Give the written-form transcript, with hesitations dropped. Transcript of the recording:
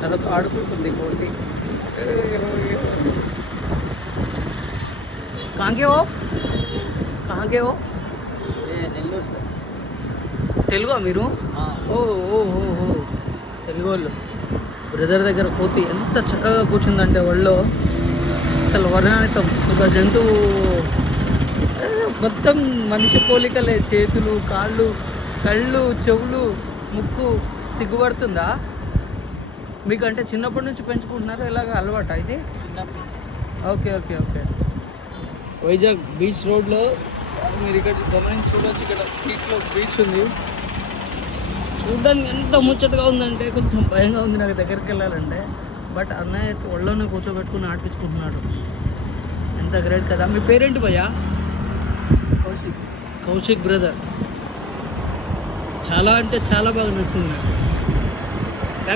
తనతో ఆడుకుంటుంది కోతి. కాంగే ఓ కాంగే ఓ నెల్లూరు సార్. తెలుగా మీరు? ఓ ఓ ఓ ఓ తెలుగు వాళ్ళు. బ్రదర్ దగ్గర కోతి ఎంత చక్కగా కూర్చుందంటే ఒళ్ళో, అసలు వర్ణానితం. ఒక జంతువు మొత్తం మనిషి పోలికలే, చేతులు, కాళ్ళు, కళ్ళు, చెవులు, ముక్కు. సిగ్గుపడుతుందా మీకు? అంటే చిన్నప్పటి నుంచి పెంచుకుంటున్నారా, ఇలాగ అలవాటు ఇది? చిన్నప్పటి నుంచి. Okay okay okay. Vizag beach రోడ్లో మీరు ఇక్కడ గమనించి చూడవచ్చు. ఇక్కడ స్ట్రీట్లో బీచ్ ఉంది. చూడ్డానికి ఎంత ముచ్చటగా ఉందంటే కొంచెం భయంగా ఉంది నాకు దగ్గరికి వెళ్ళాలంటే. బట్ అన్నయ్య ఒళ్ళోనే కూర్చోబెట్టుకుని ఆడిపించుకుంటున్నాడు. ఎంత గ్రేట్ కదా. మీ పేరేంటి భయ్యా? కౌశిక్. కౌశిక్ బ్రదర్. చాలా అంటే చాలా బాగా నచ్చింది నాకు.